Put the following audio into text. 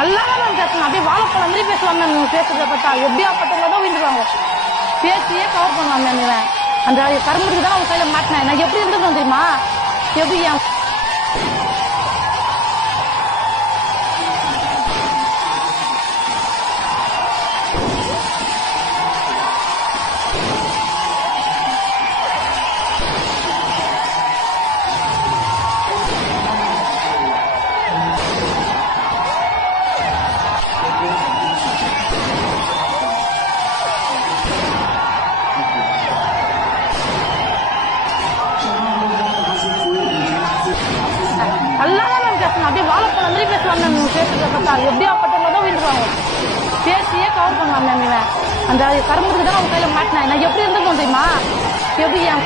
நல்லா தான் மேம் பேசணும். அப்படியே வாழைப்பழம் மாதிரி பேசுவாங்க மேம். இவங்க பேசுறத பார்த்தா எப்படியா பட்டவங்க தான் விழுந்துருவாங்க. பேசியே கவர் பண்ணுவான் மேம். இவன் அந்த கரும்புக்கு தான் அவங்க கையில மாட்டினேன். நான் எப்படி இருந்துருக்கோம் தெரியுமா? எப்படி என் நல்லா தான் மேம் பேசணும். அப்படியே வாழைப்பழம் மாதிரி பேசுவாங்க மேம். இவங்க பேசுறத பார்த்தா எப்படியா பட்டவங்க தான் விழுந்துருவாங்க. பேசியே கவர் பண்ணுவான் மேம். இவன் அந்த கரும்புக்கு தான் அவங்க கையில மாட்டினேன். நான் எப்படி இருந்துருக்கோம் தெரியுமா? எப்படி என்